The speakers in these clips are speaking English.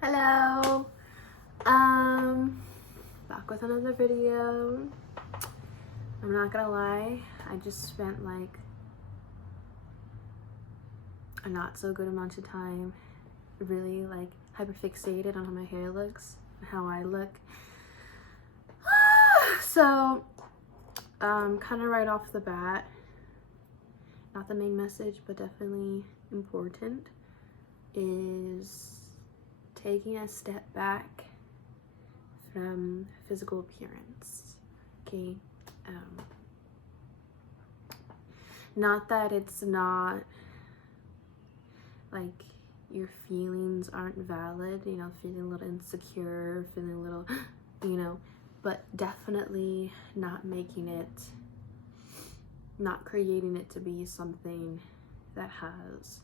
Hello. Back with another video. I'm not gonna lie, I just spent like a not so good amount of time really like hyperfixated on how my hair looks and how I look. So kind of right off the bat, not the main message but definitely important, is taking a step back from physical appearance. Okay, not that it's not like your feelings aren't valid, you know, feeling a little insecure, feeling a little, but definitely not creating it to be something that has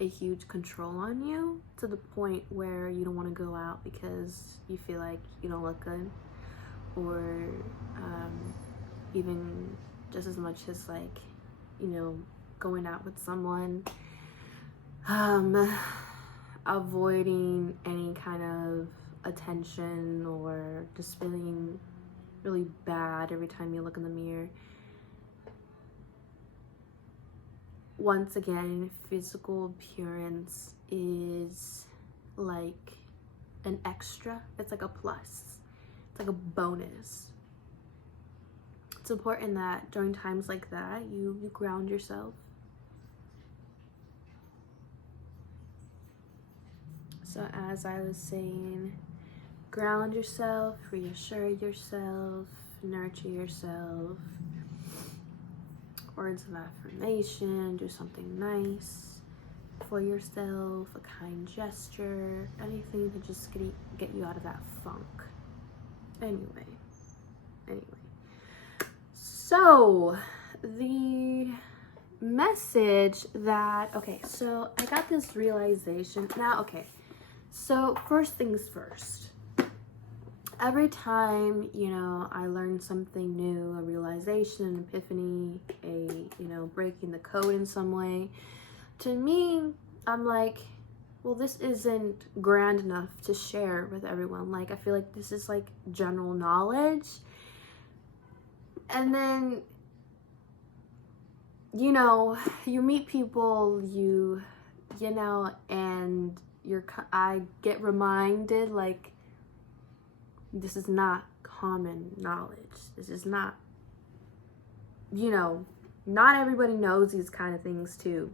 a huge control on you to the point where you don't want to go out because you feel like you don't look good, or even just as much as like, going out with someone, avoiding any kind of attention or just feeling really bad every time you look in the mirror. Once again, physical appearance is like an extra. It's like a plus. It's like a bonus. It's important that during times like that, you ground yourself. So as I was saying, ground yourself, reassure yourself, nurture yourself. Words of affirmation, do something nice for yourself, a kind gesture, anything to just get you out of that funk. Anyway, so the message that, so I got this realization now. So first things first, every time, I learn something new, a realization, an epiphany, breaking the code in some way, to me, I'm like, well, this isn't grand enough to share with everyone. Like, I feel like this is like general knowledge. And then, you meet people, and I get reminded, like, this is not common knowledge. This is not, not everybody knows these kind of things too.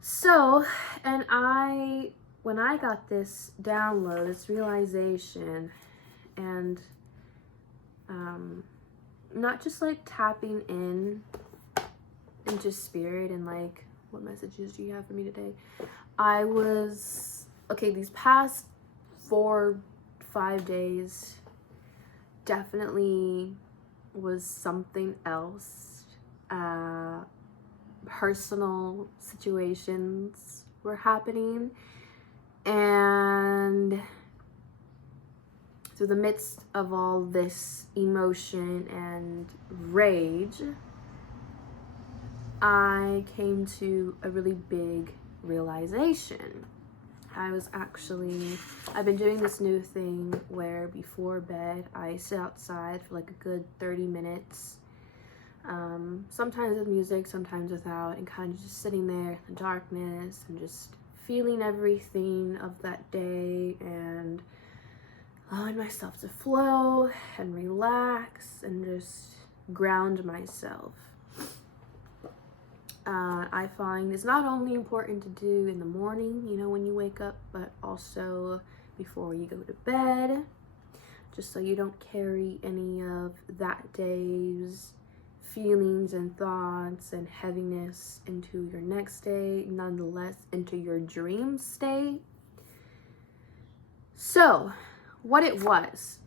So, and when I got this download, this realization, and not just like tapping into spirit and like, what messages do you have for me today? These past 4-5 days definitely was something else. Personal situations were happening, and through the midst of all this emotion and rage, I came to a really big realization. I've been doing this new thing where before bed, I sit outside for like a good 30 minutes, sometimes with music, sometimes without, and kind of just sitting there in the darkness and just feeling everything of that day and allowing myself to flow and relax and just ground myself. I find it's not only important to do in the morning, when you wake up, but also before you go to bed, just so you don't carry any of that day's feelings and thoughts and heaviness into your next day, nonetheless into your dream state. So, what it was,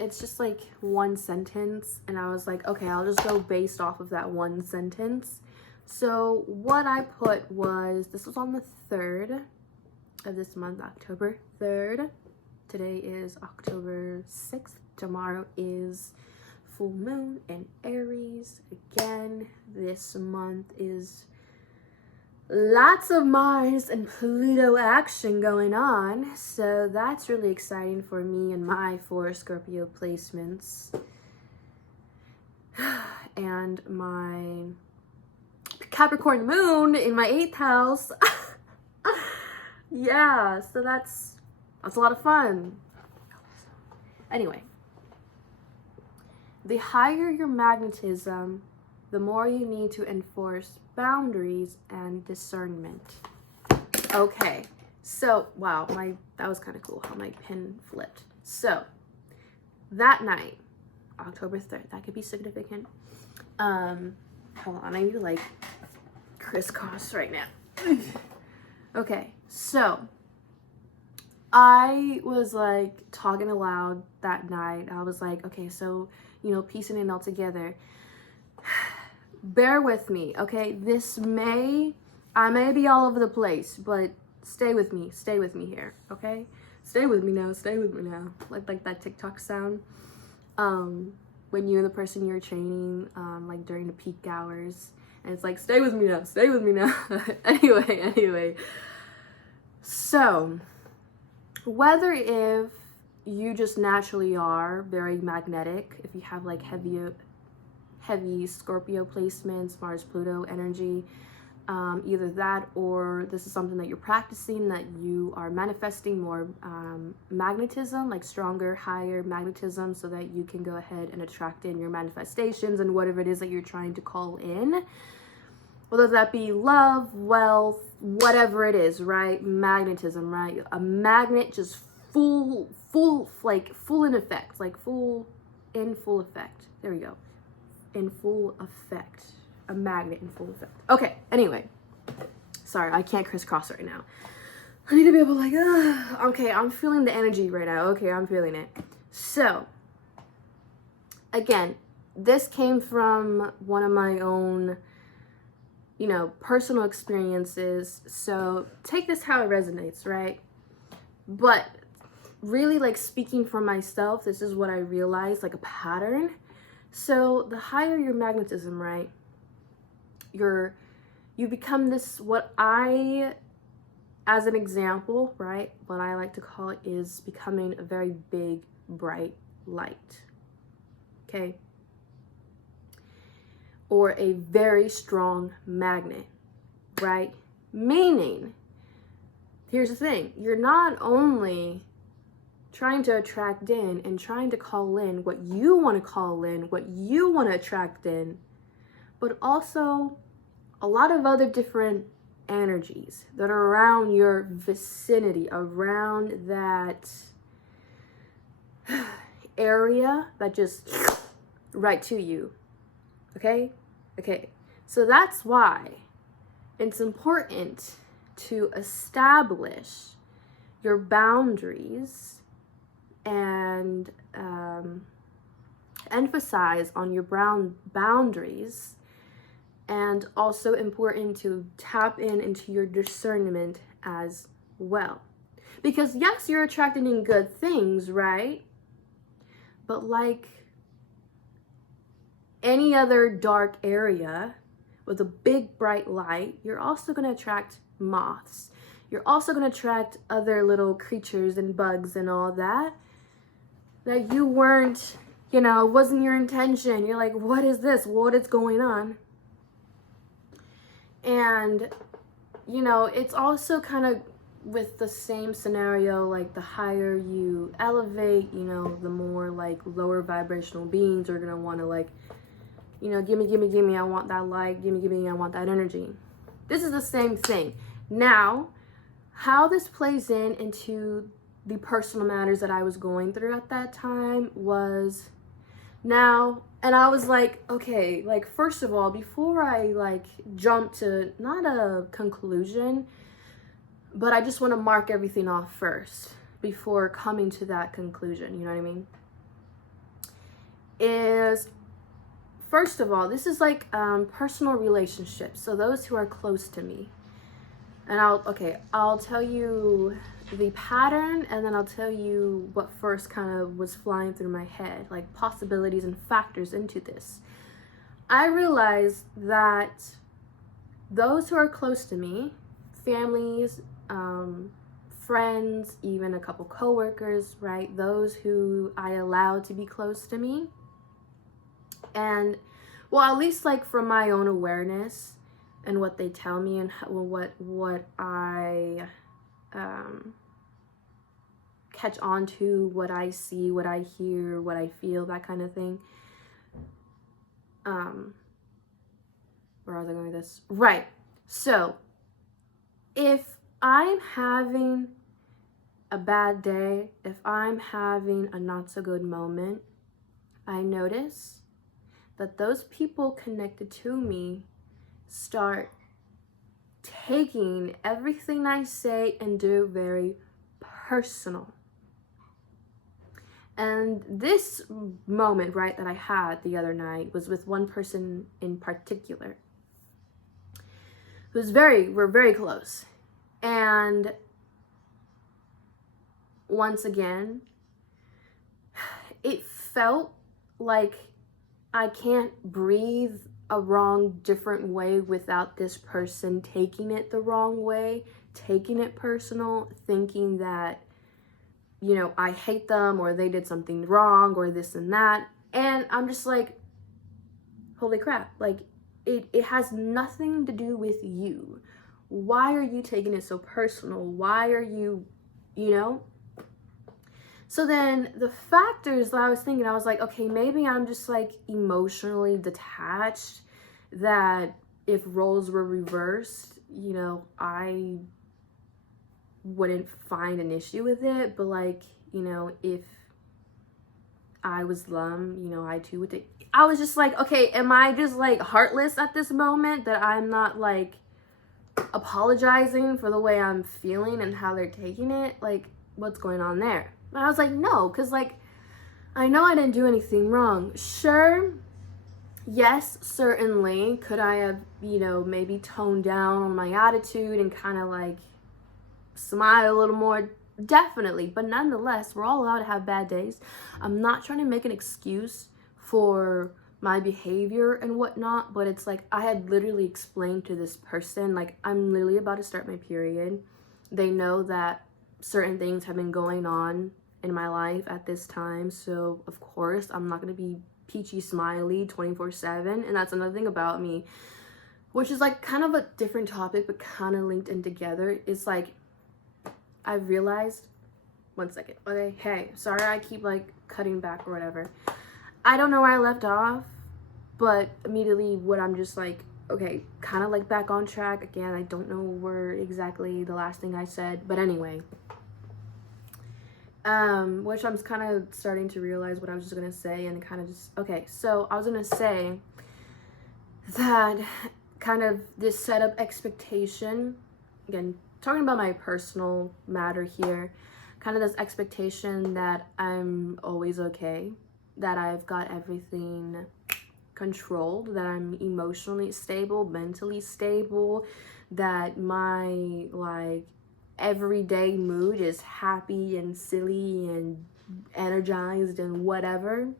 it's just like one sentence, and I was like, okay, I'll just go based off of that one sentence. So what I put was, this was on the 3rd of this month, October 3rd. Today is October 6th. Tomorrow is full moon in Aries. Again, this month is lots of Mars and Pluto action going on. So that's really exciting for me and my 4 Scorpio placements. And my Capricorn moon in my 8th house. Yeah, so that's a lot of fun. Anyway, the higher your magnetism, the more you need to enforce boundaries and discernment. Okay, so wow, that was kind of cool how my pen flipped. So that night, October 3rd, that could be significant. Hold on, I need to like crisscross right now. Okay, so I was like talking aloud that night. I was like, okay, so, you know, piecing it all together. Bear with me, okay? I may be all over the place, but stay with me here, okay? Stay with me now. Like that TikTok sound. When you and the person you're training, like during the peak hours, and it's like, stay with me now. Anyway. So, whether if you just naturally are very magnetic, if you have like heavy Scorpio placements, Mars, Pluto energy, either that or this is something that you're practicing, that you are manifesting more magnetism, like stronger, higher magnetism, so that you can go ahead and attract in your manifestations and whatever it is that you're trying to call in. Whether that be love, wealth, whatever it is, right? Magnetism, right? A magnet just full in effect. Like full effect. There we go. In full effect. A magnet in full effect. Okay, anyway. Sorry, I can't crisscross right now. I need to be able to like, okay, I'm feeling the energy right now. Okay, I'm feeling it. So, again, this came from one of my own, you know, personal experiences. So take this how it resonates, right? But really, like, speaking for myself, this is what I realized, like a pattern. So the higher your magnetism, right, you become this, what I, as an example, right, what I like to call it is becoming a very big, bright light. Okay? Or a very strong magnet, right? Meaning, here's the thing, you're not only trying to attract in and trying to call in what you want to call in, what you want to attract in, but also a lot of other different energies that are around your vicinity, around that area that just right to you. Okay? So that's why it's important to establish your boundaries and emphasize on your boundaries, and also important to tap into your discernment as well. Because yes, you're attracting in good things, right? But like any other dark area with a big bright light, you're also going to attract moths. You're also going to attract other little creatures and bugs and all that you weren't, you know, wasn't your intention. You're like, what is this? What is going on? And, you know, it's also kind of with the same scenario, like the higher you elevate, you know, the more like lower vibrational beings are going to want to like, you know, gimme, I want that light, gimme, I want that energy. This is the same thing. Now, how this plays into the personal matters that I was going through at that time was now, and I was like, okay, like, first of all, before I like jump to not a conclusion, but I just want to mark everything off first before coming to that conclusion, you know what I mean? Is, first of all, this is like personal relationships. So those who are close to me. And I'll tell you the pattern, and then I'll tell you what first kind of was flying through my head, like possibilities and factors into this. I realized that those who are close to me, families, friends, even a couple coworkers, right? Those who I allow to be close to me. And well, at least like from my own awareness and what they tell me and what I catch on to, what I see, what I hear, what I feel, that kind of thing. Where was I going with this? Right. So if I'm having a bad day, if I'm having a not so good moment, I notice that those people connected to me start taking everything I say and do very personal. And this moment, right, that I had the other night was with one person in particular we're very close. And once again, it felt like I can't breathe a wrong, different way without this person taking it the wrong way, taking it personal, thinking that, you know, I hate them or they did something wrong or this and that. And I'm just like, holy crap, like it has nothing to do with you. Why are you taking it so personal? Why are you, you know? So then the factors that I was thinking, I was like, okay, maybe I'm just like emotionally detached, that if roles were reversed, you know, I wouldn't find an issue with it. But like, you know, if I was Lum, you know, I too would take. I was just like, okay, am I just like heartless at this moment that I'm not like apologizing for the way I'm feeling and how they're taking it? Like, what's going on there? And I was like, no, because like, I know I didn't do anything wrong. Sure, yes, certainly. Could I have, you know, maybe toned down on my attitude and kind of like smile a little more? Definitely. But nonetheless, we're all allowed to have bad days. I'm not trying to make an excuse for my behavior and whatnot, but it's like I had literally explained to this person, like, I'm literally about to start my period. They know that certain things have been going on in my life at this time, so of course I'm not going to be peachy smiley 24/7. And that's another thing about me, which is like kind of a different topic but kind of linked in together. It's like I've realized, one second, okay, hey, sorry I keep like cutting back or whatever. I don't know where I left off, but immediately what I'm just like, okay, kind of like back on track again. I don't know where exactly the last thing I said, but anyway, which I'm kind of starting to realize what I was just gonna say, and kind of just, okay, so I was gonna say that kind of this setup expectation, again, talking about my personal matter here, kind of this expectation that I'm always okay, that I've got everything controlled, that I'm emotionally stable, mentally stable, that my like everyday mood is happy and silly and energized and whatever.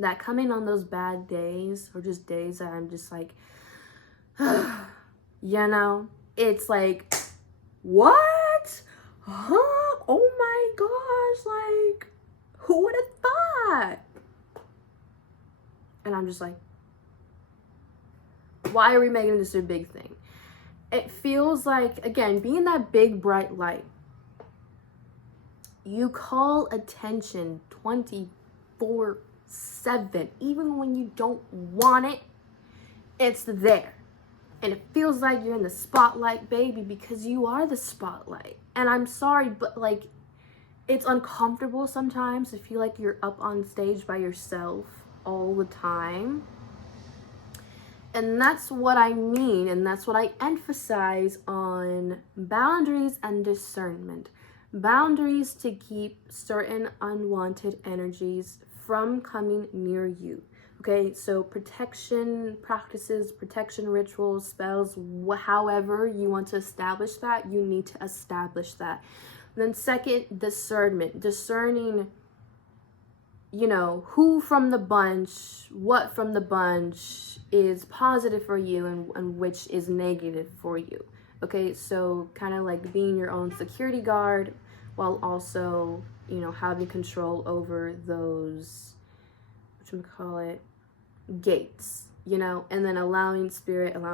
That coming on those bad days, or just days that I'm just like, you know, it's like, what? Huh? Oh my gosh, like, who would have thought? And I'm just like, why are we making this a big thing? It feels like, again, being that big bright light, you call attention 24/7, even when you don't want it, it's there. And it feels like you're in the spotlight, baby, because you are the spotlight. And I'm sorry, but like, it's uncomfortable sometimes to feel like you're up on stage by yourself all the time. And that's what I mean, and that's what I emphasize on boundaries and discernment. Boundaries to keep certain unwanted energies from coming near you. Okay, so protection practices, protection rituals, spells, however you want to establish that, you need to establish that. And then second, discernment. Discerning, you know, who from the bunch, what from the bunch is positive for you and which is negative for you. Okay, so kind of like being your own security guard while also, you know, having control over those, whatchamacallit, gates, you know, and then allowing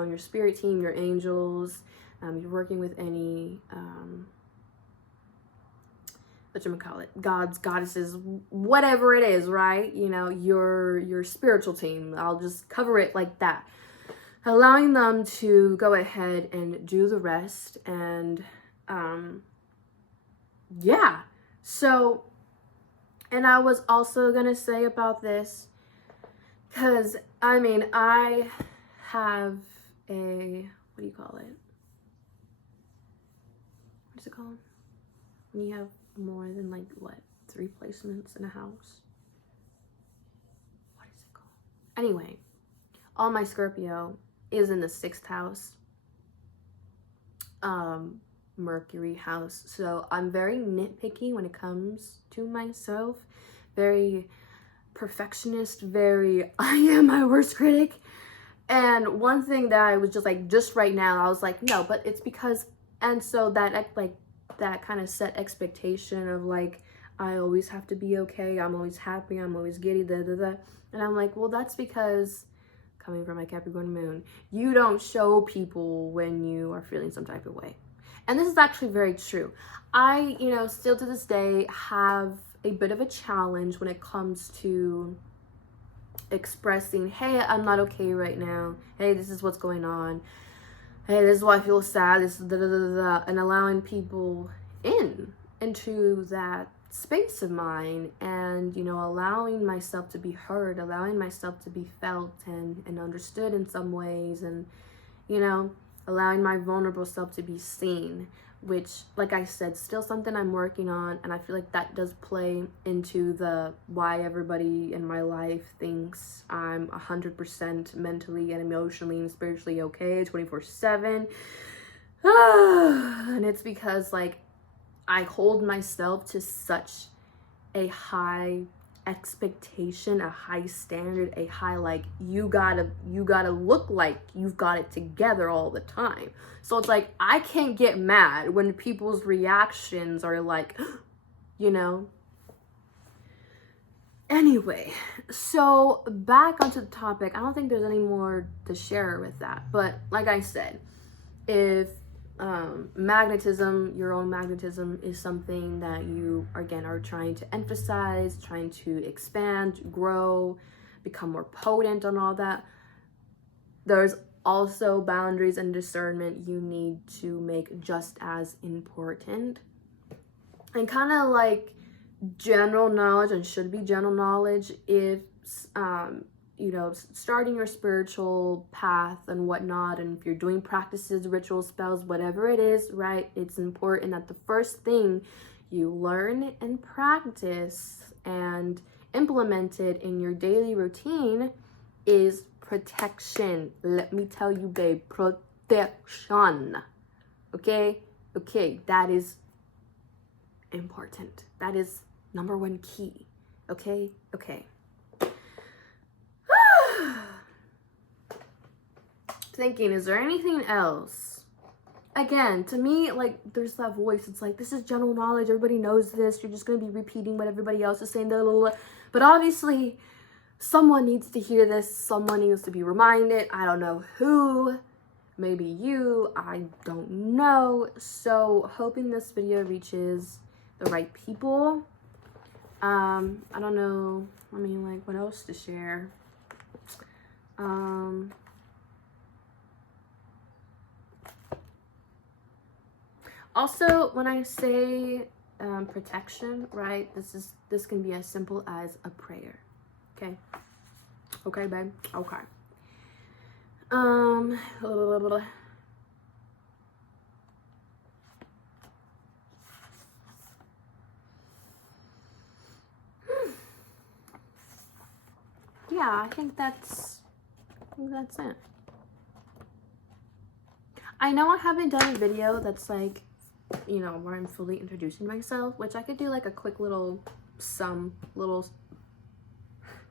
your spirit team, your angels, you're working with any, whatchamacallit, gods, goddesses, whatever it is, right? You know, your spiritual team. I'll just cover it like that. Allowing them to go ahead and do the rest. And yeah. So, and I was also gonna say about this, because I mean, I have a, what do you call it? What's it called? When you have more than like, what, 3 placements in a house? What is it called? Anyway, all my Scorpio is in the 6th house, Mercury house. So I'm very nitpicky when it comes to myself, very perfectionist, very, I am my worst critic. And one thing that I was just like, just right now, I was like, no, but it's because, and so that like, that kind of set expectation of like, I always have to be okay, I'm always happy, I'm always giddy, da da da. And I'm like, well, that's because, coming from my Capricorn moon, you don't show people when you are feeling some type of way. And this is actually very true. I, you know, still to this day have a bit of a challenge when it comes to expressing, hey, I'm not okay right now. Hey, this is what's going on. Hey, this is why I feel sad. This is da da da da, and allowing people into that space of mine, and you know, allowing myself to be heard, allowing myself to be felt and understood in some ways, and you know, allowing my vulnerable self to be seen, which, like I said, still something I'm working on. And I feel like that does play into the why everybody in my life thinks I'm 100% mentally and emotionally and spiritually okay 24/7. And it's because like I hold myself to such a high expectation, a high standard, a high like you gotta look like you've got it together all the time. So it's like I can't get mad when people's reactions are like, you know. Anyway, so back onto the topic. I don't think there's any more to share with that, but like I said, if magnetism, your own magnetism, is something that you again are trying to emphasize, trying to expand, grow, become more potent on all that, there's also boundaries and discernment you need to make just as important. And kind of like general knowledge, and should be general knowledge, if you know, starting your spiritual path and whatnot, and if you're doing practices, rituals, spells, whatever it is, right, it's important that the first thing you learn and practice and implement it in your daily routine is protection. Let me tell you, babe, protection. Okay, that is important. That is number 1 key. Okay. Thinking, is there anything else? Again, to me, like, there's that voice. It's like, this is general knowledge. Everybody knows this. You're just going to be repeating what everybody else is saying. Blah, blah, blah. But obviously, someone needs to hear this. Someone needs to be reminded. I don't know who. Maybe you. I don't know. So, hoping this video reaches the right people. I don't know. I mean, like, what else to share? Also, when I say protection, right, this can be as simple as a prayer. Okay, babe. Okay. Yeah, I think that's it. I know I haven't done a video that's like, you know, where I'm fully introducing myself, which I could do like a quick little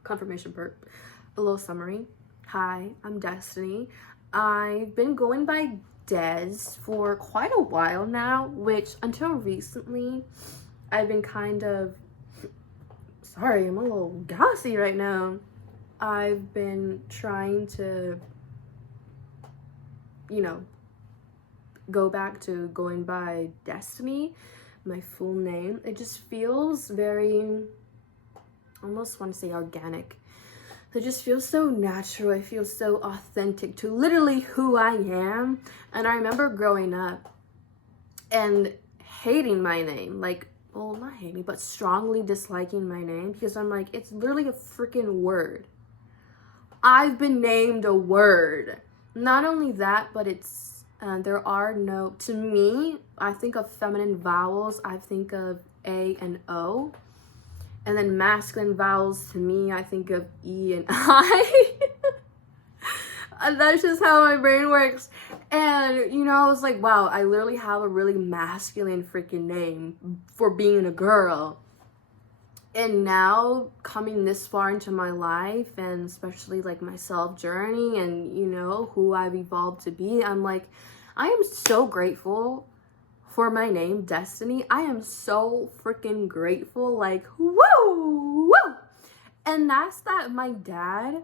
confirmation perk. A little summary. Hi, I'm Destiny. I've been going by Des for quite a while now, which until recently, I've been kind of, sorry, I'm a little gassy right now. I've been trying to, you know, go back to going by Destiny, my full name. It just feels very, I almost want to say organic. It just feels so natural. It feels so authentic to literally who I am. And I remember growing up and hating my name, like, well, not hating, but strongly disliking my name, because I'm like, it's literally a freaking word. I've been named a word. Not only that, but it's, there are no, to me, I think of feminine vowels, I think of A and O. And then masculine vowels, to me, I think of E and I. And that's just how my brain works. And, you know, I was like, wow, I literally have a really masculine freaking name for being a girl. And now, coming this far into my life, and especially like my self journey and, you know, who I've evolved to be, I'm like, I am so grateful for my name, Destiny. I am so freaking grateful. Like, woo, woo. And that's that my dad,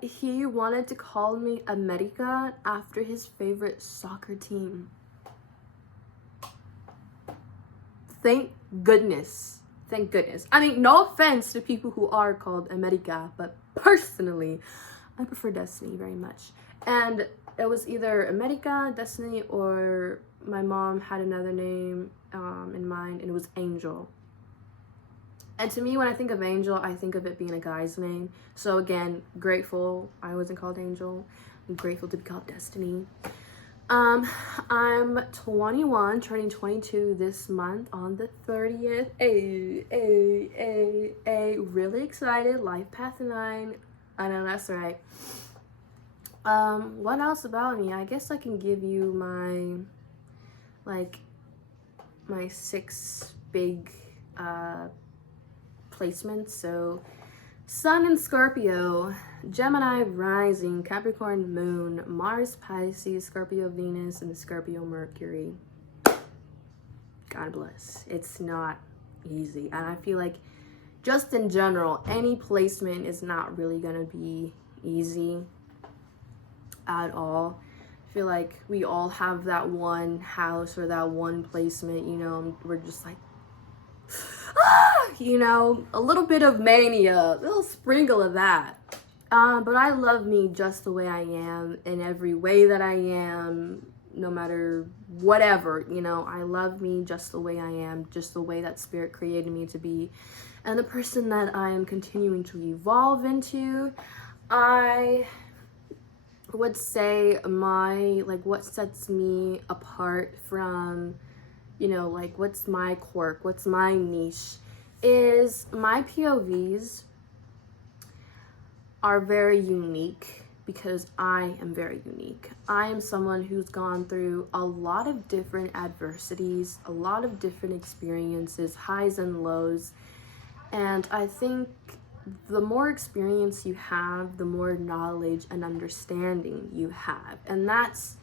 he wanted to call me America after his favorite soccer team. Thank goodness. Thank goodness. I mean, no offense to people who are called America, but personally, I prefer Destiny very much. And it was either America, Destiny, or my mom had another name in mind, and it was Angel. And to me, when I think of Angel, I think of it being a guy's name. So again, grateful I wasn't called Angel. I'm grateful to be called Destiny. I'm 21, turning 22 this month on the 30th. Really excited. Life Path 9. I know that's right. What else about me? I guess I can give you my 6 big placements. So Sun in Scorpio, Gemini rising, Capricorn moon, Mars Pisces, Scorpio Venus, and Scorpio Mercury. God bless. It's not easy. And I feel like just in general, any placement is not really gonna be easy at all. I feel like we all have that one house or that one placement, you know, we're just like, you know, a little bit of mania, a little sprinkle of that. But I love me just the way I am, in every way that I am, no matter whatever, you know, I love me just the way I am, just the way that Spirit created me to be, and the person that I am continuing to evolve into. I would say what sets me apart from, you know, like, what's my quirk, what's my niche, is my POVs are very unique because I am very unique. I am someone who's gone through a lot of different adversities, a lot of different experiences, highs and lows, and I think the more experience you have, the more knowledge and understanding you have, and that's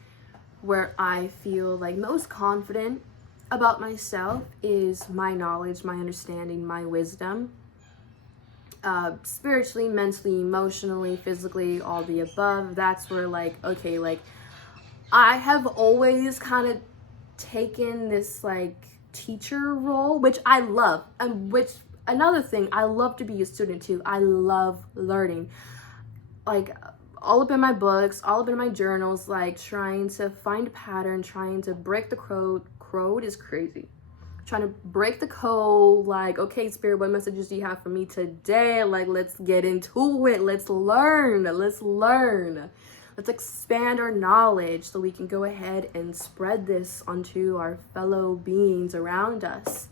where I feel like most confident about myself, is my knowledge, my understanding, my wisdom, spiritually, mentally, emotionally, physically, all the above. That's where, like, okay, like, I have always kind of taken this like teacher role, which I love, and which, another thing, I love to be a student too. I love learning, like, all up in my books, all up in my journals, like, trying to find a pattern, trying to break the code is crazy. Trying to break the code, like, okay, Spirit, what messages do you have for me today? Like, let's get into it. Let's learn. Let's expand our knowledge so we can go ahead and spread this onto our fellow beings around us.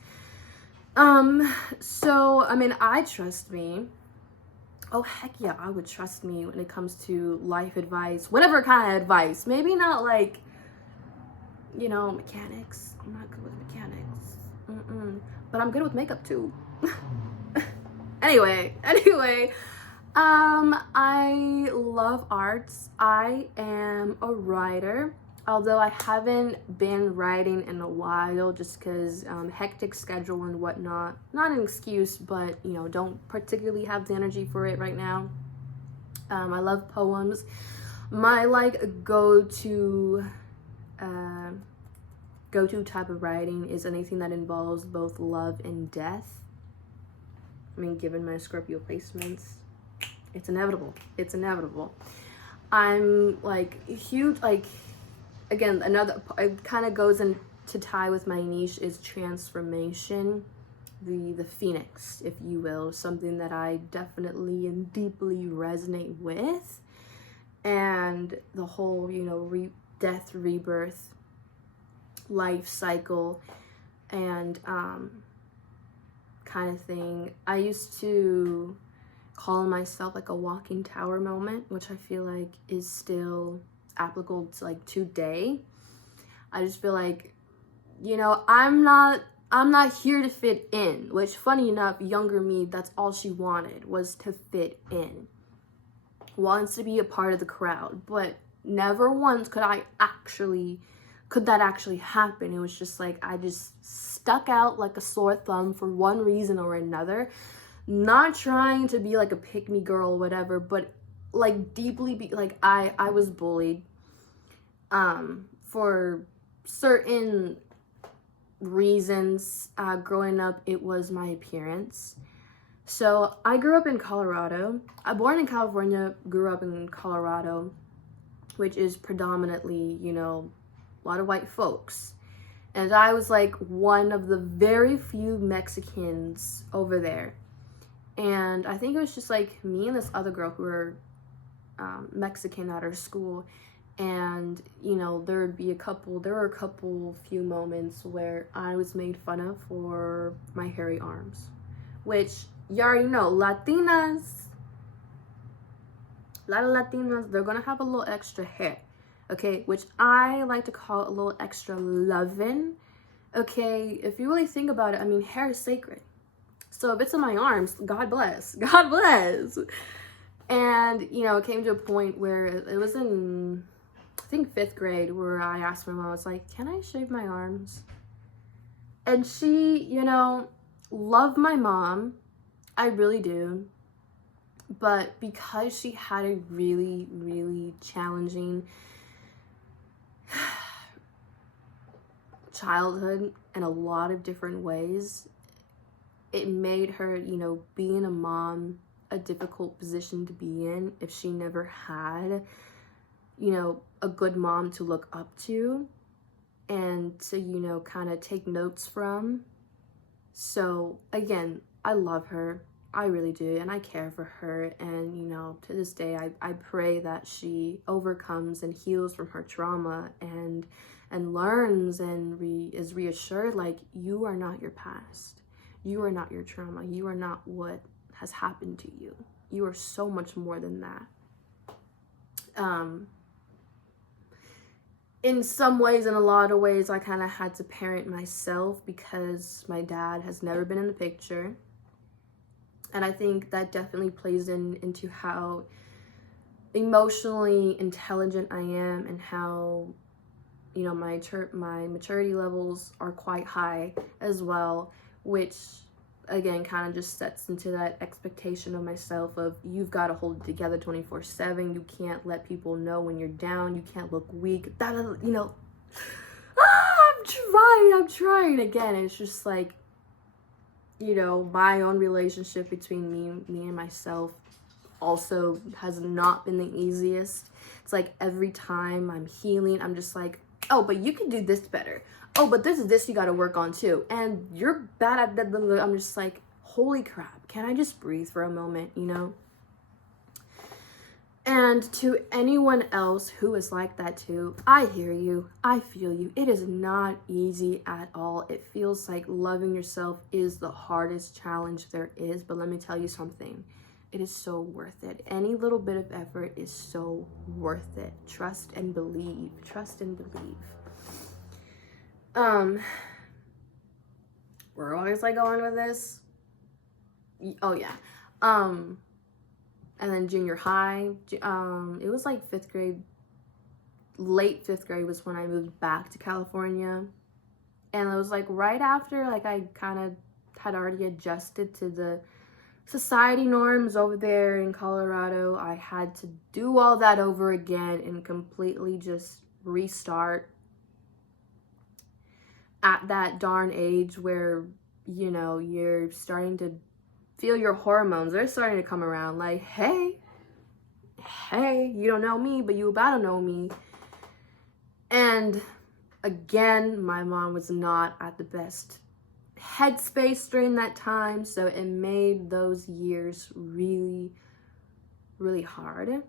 So, I mean, I trust me. Oh, heck yeah, I would trust me when it comes to life advice, whatever kind of advice. Maybe not like, you know, mechanics. I'm not good with mechanics. But I'm good with makeup too. Anyway, I love arts. I am a writer, although I haven't been writing in a while just because hectic schedule and whatnot. Not an excuse, but you know, don't particularly have the energy for it right now. I love poems. My like go-to type of writing is anything that involves both love and death. I mean, given my Scorpio placements, it's inevitable. It's inevitable. I'm like huge, like, again, another, it kind of goes into tie with my niche is transformation, the phoenix, if you will, something that I definitely and deeply resonate with. And the whole, you know, death, rebirth, life cycle, and kind of thing. I used to call myself like a walking tower moment, which I feel like is still applicable to like today. I just feel like, you know, I'm not here to fit in, which funny enough, younger me, that's all she wanted, was to fit in. Wants to be a part of the crowd, but never once could that actually happen. It was just like I just stuck out like a sore thumb for one reason or another. Not trying to be like a pick-me girl or whatever, but like deeply like I was bullied for certain reasons. Growing up, it was my appearance. So I grew up in Colorado. I born in California, grew up in Colorado, which is predominantly, you know, a lot of white folks. And I was like one of the very few Mexicans over there. And I think it was just like me and this other girl who were Mexican at our school. And, you know, there were a couple few moments where I was made fun of for my hairy arms, which you already know, Latinas, a lot of Latinas, they're gonna have a little extra hair, okay, which I like to call a little extra loving, okay. If you really think about it, I mean, hair is sacred. So if it's in my arms, God bless, God bless. And, you know, it came to a point where it was in, I think, 5th grade, where I asked my mom, I was like, can I shave my arms? And she, you know, loved my mom. I really do. But because she had a really, really challenging childhood in a lot of different ways, it made her, you know, being a mom a difficult position to be in if she never had, you know, a good mom to look up to and to, you know, kind of take notes from. So again, I love her. I really do, and I care for her. And, you know, to this day, I pray that she overcomes and heals from her trauma and learns and is reassured, like, you are not your past. You are not your trauma. You are not what has happened to you. You are so much more than that. In some ways, in a lot of ways, I kind of had to parent myself because my dad has never been in the picture. And I think that definitely plays into how emotionally intelligent I am and how, you know, my maturity levels are quite high as well, which again kind of just sets into that expectation of myself of you've got to hold it together 24/7. You can't let people know when you're down. You can't look weak. That, you know, I'm trying again. It's just like, you know, my own relationship between me and myself also has not been the easiest. It's like every time I'm healing, I'm just like, oh, but you can do this better. Oh, but there's this you got to work on too. And you're bad at that. I'm just like, holy crap. Can I just breathe for a moment, you know? And to anyone else who is like that too, I hear you. I feel you. It is not easy at all. It feels like loving yourself is the hardest challenge there is. But let me tell you something. It is so worth it. Any little bit of effort is so worth it. Trust and believe. Trust and believe. Where was I going with this? Oh yeah. And And then junior high, it was like 5th grade, late 5th grade was when I moved back to California. And it was like right after like I kind of had already adjusted to the society norms over there in Colorado. I had to do all that over again and completely just restart at that darn age where, you know, you're starting to feel your hormones. They're starting to come around like, hey, you don't know me, but you about to know me. And again, my mom was not at the best headspace during that time, so it made those years really, really hard.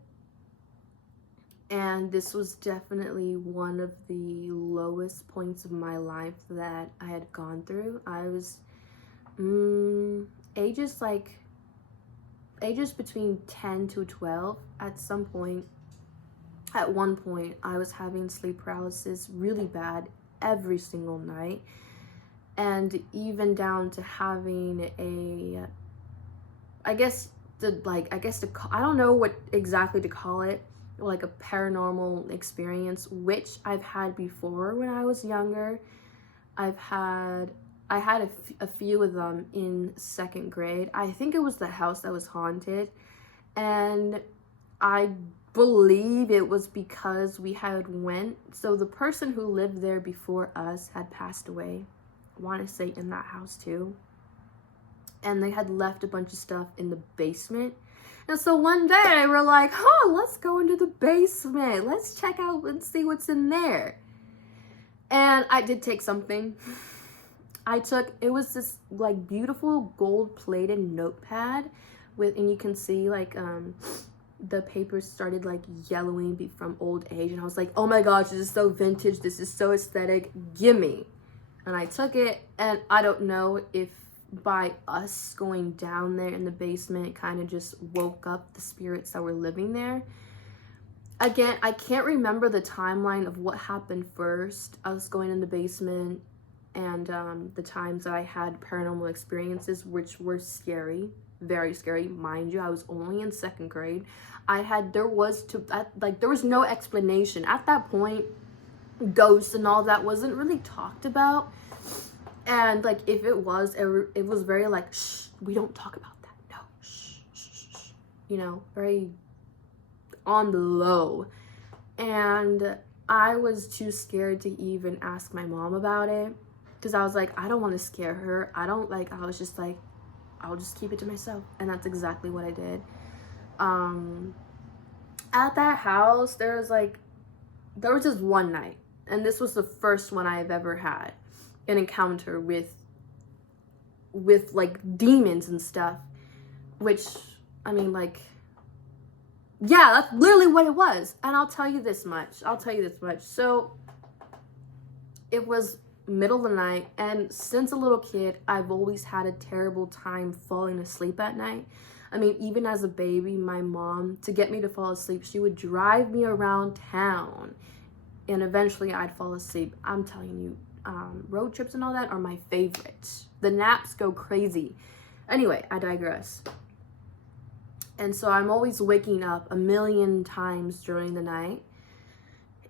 And this was definitely one of the lowest points of my life that I had gone through. I was ages between 10 to 12. At one point I was having sleep paralysis really bad every single night, and even down to having I don't know what exactly to call it, like a paranormal experience, which I've had before when I was younger. I had a few of them in 2nd grade. I think it was the house that was haunted, and I believe it was because we had so the person who lived there before us had passed away, I want to say in that house too, and they had left a bunch of stuff in the basement. And so one day we're like, let's go into the basement, let's check out and see what's in there. And I did take something. It was this like beautiful gold plated notepad and you can see like the paper started like yellowing from old age, and I was like, oh my gosh, this is so vintage, this is so aesthetic, gimme. And I took it, and I don't know if by us going down there in the basement kind of just woke up the spirits that were living there. Again, I can't remember the timeline of what happened first, us going in the basement and the times that I had paranormal experiences, which were scary, very scary. Mind you, I was only in 2nd grade. There was no explanation. At that point, ghosts and all that wasn't really talked about. And like if it was very like, shh, we don't talk about that. No, shh, shh, shh. You know, very on the low. And I was too scared to even ask my mom about it, because I was like, I don't want to scare her. I was just like, I'll just keep it to myself. And that's exactly what I did. At that house, there was just one night, and this was the first one I've ever had an encounter with like demons and stuff, which, I mean, like, yeah, that's literally what it was. And I'll tell you this much. So it was middle of the night, and since a little kid, I've always had a terrible time falling asleep at night. I mean, even as a baby, my mom, to get me to fall asleep, she would drive me around town, and eventually I'd fall asleep. I'm telling you, road trips and all that are my favorites. The naps go crazy. Anyway, I digress. And so I'm always waking up a million times during the night,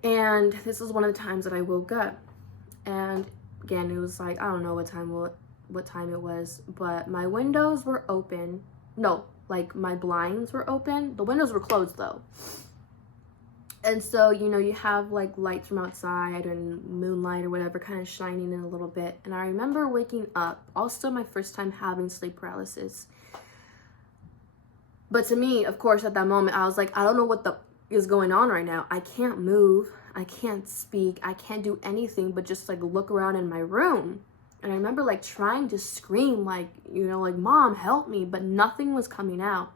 and this is one of the times that I woke up. And again, it was like, I don't know what time it was, but my windows were open. No, like my blinds were open. The windows were closed though. And so, you know, you have like lights from outside and moonlight or whatever kind of shining in a little bit. And I remember waking up, also my first time having sleep paralysis. But to me, of course, at that moment, I was like, I don't know what is going on right now. I can't move. I can't speak. I can't do anything but just like look around in my room. And I remember like trying to scream, like, you know, like, Mom, help me, but nothing was coming out.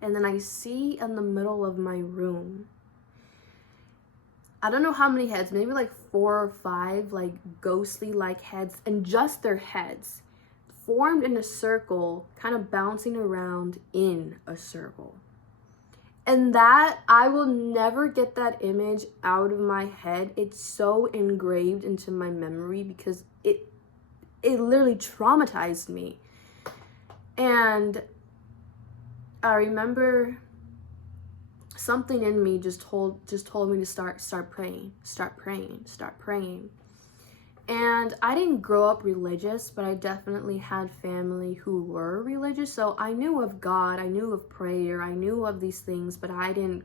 And then I see in the middle of my room, I don't know how many heads, maybe like 4 or 5 like ghostly like heads, and just their heads formed in a circle, kind of bouncing around in a circle. And that, I will never get that image out of my head. It's so engraved into my memory because it literally traumatized me. And I remember something in me just told me to start praying. And I didn't grow up religious, but I definitely had family who were religious. So I knew of God, I knew of prayer, I knew of these things, but it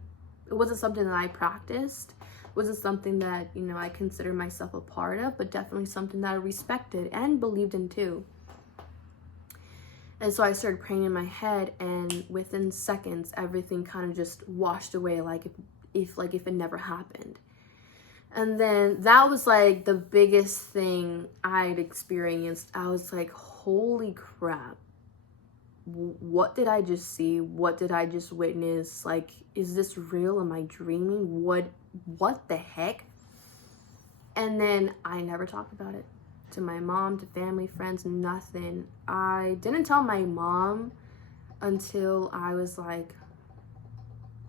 wasn't something that I practiced. It wasn't something that, I considered myself a part of, but definitely something that I respected and believed in too. And so I started praying in my head, and within seconds, everything kind of just washed away like if it never happened. And then that was like the biggest thing I'd experienced. I was like, holy crap. What did I just see? What did I just witness? Like, is this real? Am I dreaming? What the heck? And then I never talked about it to my mom, to family, friends, nothing. I didn't tell my mom until I was like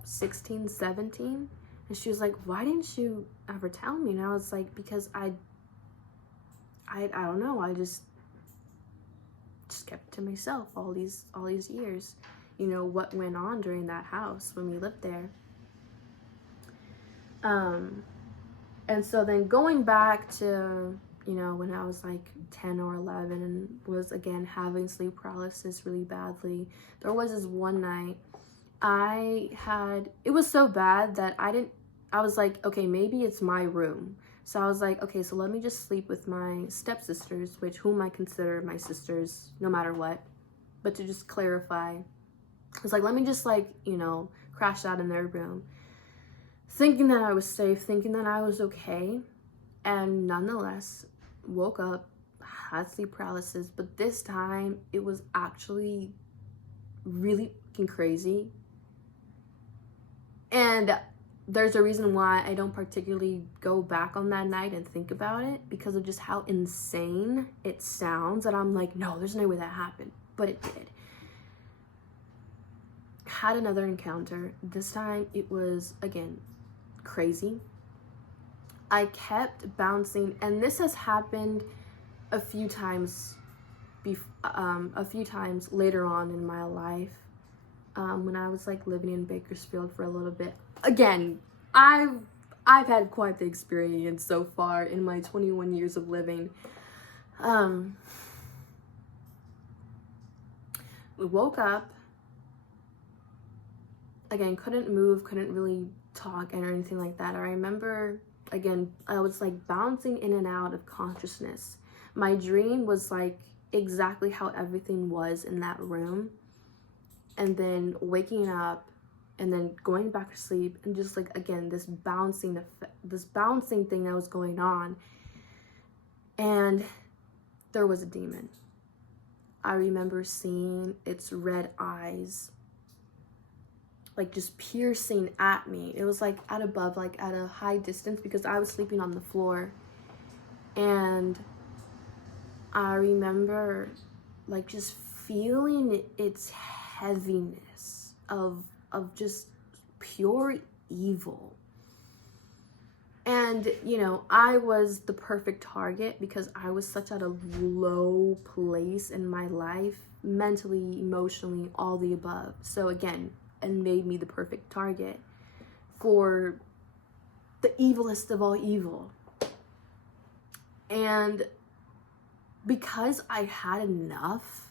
16, 17. And she was like, why didn't you ever tell me? And I was like, because I don't know. I just kept it to myself all these years. What went on during that house when we lived there. And so then going back to, when I was like 10 or 11 and was again having sleep paralysis really badly, there was this one night it was so bad that I was like, okay, maybe it's my room. So I was like, okay, so let me just sleep with my stepsisters, whom I consider my sisters no matter what. But to just clarify, I was like, let me just crash out in their room. Thinking that I was safe, thinking that I was okay. And nonetheless, woke up, had sleep paralysis. But this time, it was actually really fucking crazy. And there's a reason why I don't particularly go back on that night and think about it, because of just how insane it sounds. And I'm like, no, there's no way that happened. But it did. Had another encounter. This time it was, again, crazy. I kept bouncing, and this has happened a few times later on in my life. When I was living in Bakersfield for a little bit. Again, I've had quite the experience so far in my 21 years of living. We woke up. Again, couldn't move, couldn't really talk or anything like that. I remember, again, I was bouncing in and out of consciousness. My dream was exactly how everything was in that room. And then waking up and then going back to sleep, and just again, this bouncing thing that was going on. And there was a demon. I remember seeing its red eyes just piercing at me. It was at a high distance, because I was sleeping on the floor. And I remember just feeling its heaviness of just pure evil. And I was the perfect target, because I was such at a low place in my life, mentally, emotionally, all the above. So again, it made me the perfect target for the evilest of all evil. And because I had enough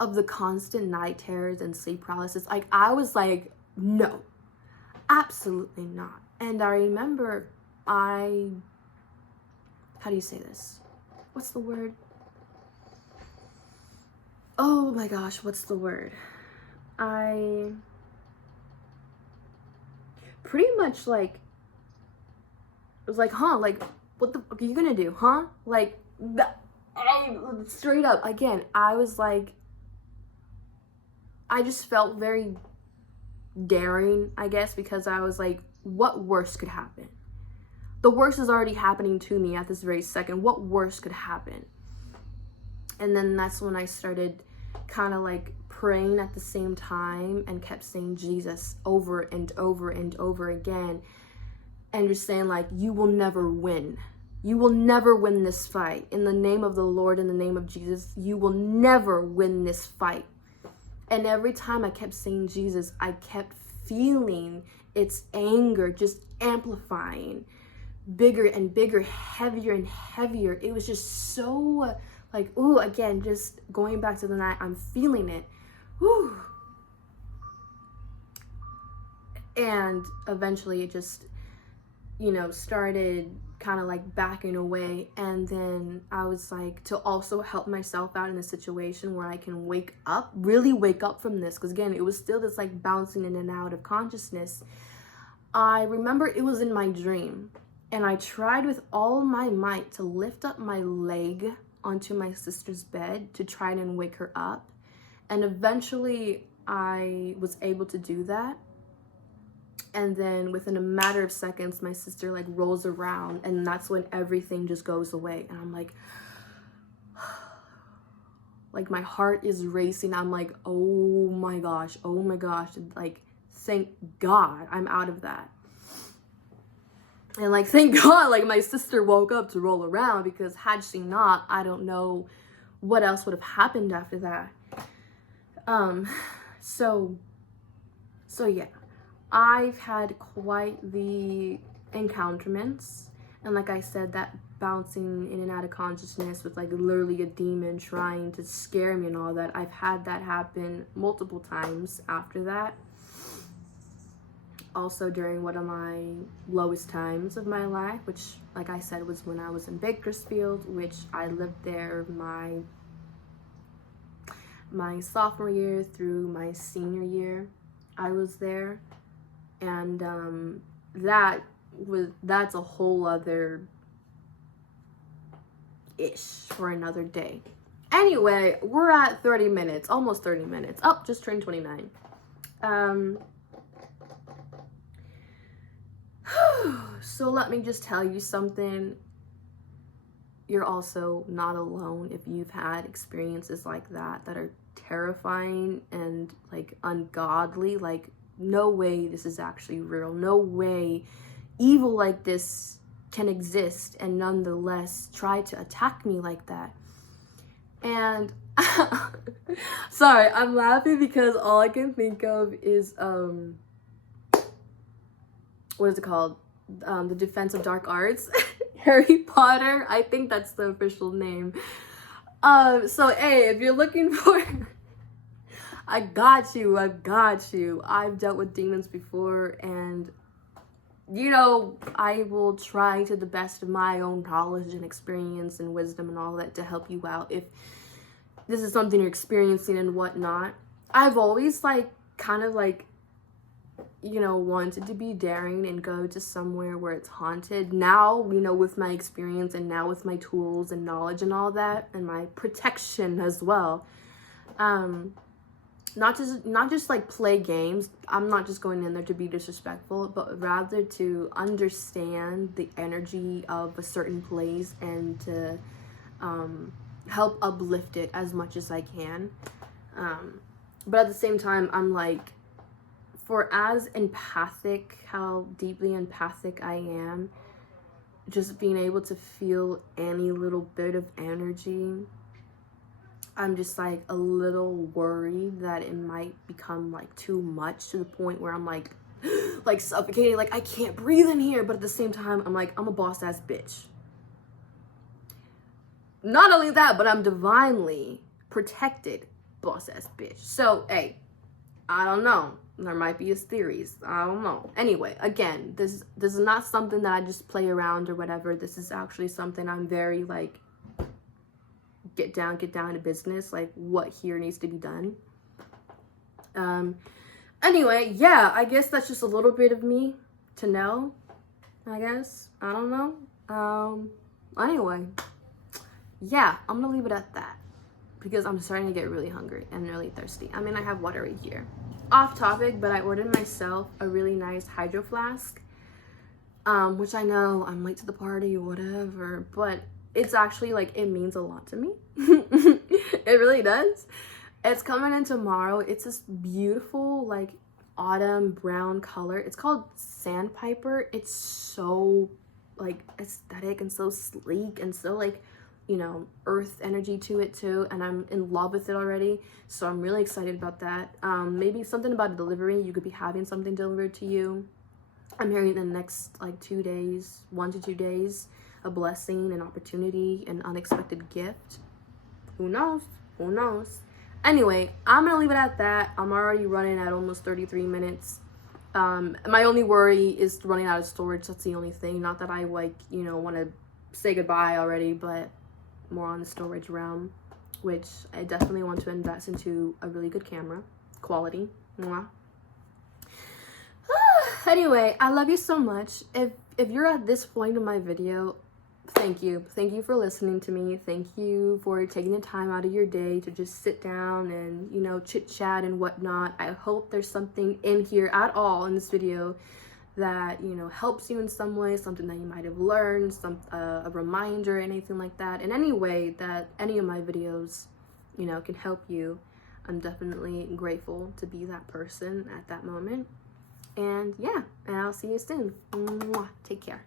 of the constant night terrors and sleep paralysis, I was like, no, absolutely not. And I remember how do you say this? What's the word? Oh my gosh, what's the word? I pretty much was like, huh, what the fuck are you gonna do, huh? Straight up, again, I was I just felt very daring, I guess, because I was like, what worse could happen? The worst is already happening to me at this very second. What worse could happen? And then that's when I started kind of praying at the same time, and kept saying Jesus over and over and over again. And just saying you will never win. You will never win this fight. In the name of the Lord, in the name of Jesus, you will never win this fight. And every time I kept saying Jesus, I kept feeling its anger just amplifying, bigger and bigger, heavier and heavier. It was just so like, ooh, again, just going back to the night, I'm feeling it. Whew. And eventually it just, started kind of like backing away. And then I was like, to also help myself out in a situation where I can really wake up from this, because again, it was still this like bouncing in and out of consciousness. I remember it was in my dream, and I tried with all my might to lift up my leg onto my sister's bed to try and wake her up. And eventually I was able to do that. And then within a matter of seconds, my sister like rolls around, and that's when everything just goes away. And I'm like, my heart is racing. I'm like, oh my gosh. Like, thank God I'm out of that. And like, thank God, like my sister woke up to roll around, because had she not, I don't know what else would have happened after that. So yeah. I've had quite the encounterments, and like I said, that bouncing in and out of consciousness with like literally a demon trying to scare me and all that, I've had that happen multiple times after that. Also during one of my lowest times of my life, which like I said was when I was in Bakersfield, which I lived there my sophomore year through my senior year. I was there. And that's a whole other ish for another day. Anyway, we're at 30 minutes, almost 30 minutes. Oh, just turned 29. So let me just tell you something. You're also not alone if you've had experiences like that are terrifying and like ungodly. Like, no way this is actually real. No way evil like this can exist and nonetheless try to attack me like that. And sorry, I'm laughing because all I can think of is what is it called? The Defense of Dark Arts. Harry Potter. I think that's the official name. So hey, if you're looking for I got you. I've dealt with demons before, and I will try to the best of my own knowledge and experience and wisdom and all that to help you out if this is something you're experiencing and whatnot. I've always wanted to be daring and go to somewhere where it's haunted. Now, with my experience and now with my tools and knowledge and all that and my protection as well. Not just like play games. I'm not just going in there to be disrespectful, but rather to understand the energy of a certain place and to help uplift it as much as I can. But at the same time, I'm like, for as empathic, how deeply empathic I am, just being able to feel any little bit of energy, I'm just like a little worried that it might become like too much to the point where I'm like suffocating, like I can't breathe in here. But at the same time, I'm like, I'm a boss ass bitch. Not only that, but I'm divinely protected boss ass bitch. So hey, I don't know. There might be his theories. I don't know. Anyway, again, this is not something that I just play around or whatever. This is actually something I'm very like get down to business, like what here needs to be done. Anyway, yeah, I guess that's just a little bit of me to know, I guess. I don't know. Anyway, yeah, I'm gonna leave it at that because I'm starting to get really hungry and really thirsty. I mean, I have water right here. Off topic, but I ordered myself a really nice hydro flask, which I know I'm late to the party or whatever, but it's actually like, it means a lot to me. It really does. It's coming in tomorrow. It's this beautiful like autumn brown color. It's called Sandpiper. It's so like aesthetic and so sleek and so like you know, earth energy to it too, and I'm in love with it already, so I'm really excited about that. Maybe something about delivery, you could be having something delivered to you. I'm hearing in the next like 2 days, 1 to 2 days, a blessing, an opportunity, an unexpected gift. Who knows? Who knows? Anyway, I'm gonna leave it at that. I'm already running at almost 33 minutes. My only worry is running out of storage. That's the only thing. Not that I like, you know, want to say goodbye already, but more on the storage realm, which I definitely want to invest into a really good camera quality. Mwah. Anyway, I love you so much. If you're at this point in my video, thank you for listening to me. Thank you for taking the time out of your day to just sit down and, you know, chit chat and whatnot. I hope there's something in here at all in this video that, you know, helps you in some way, something that you might have learned, a reminder, anything like that. In any way that any of my videos, you know, can help you, I'm definitely grateful to be that person at that moment. And yeah, and I'll see you soon. Mwah. Take care.